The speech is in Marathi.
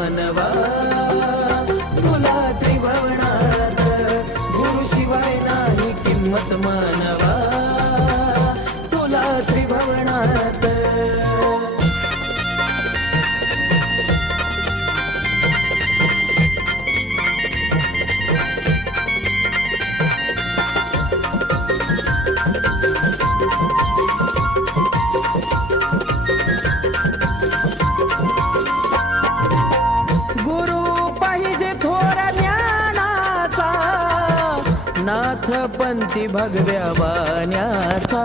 मानवा, तुला त्रिभुवनात गुरुशिवाय नाही किंमत मानवा, तुला त्रिभुवनात. नाथ पंथी भगव्या वाण्याचा,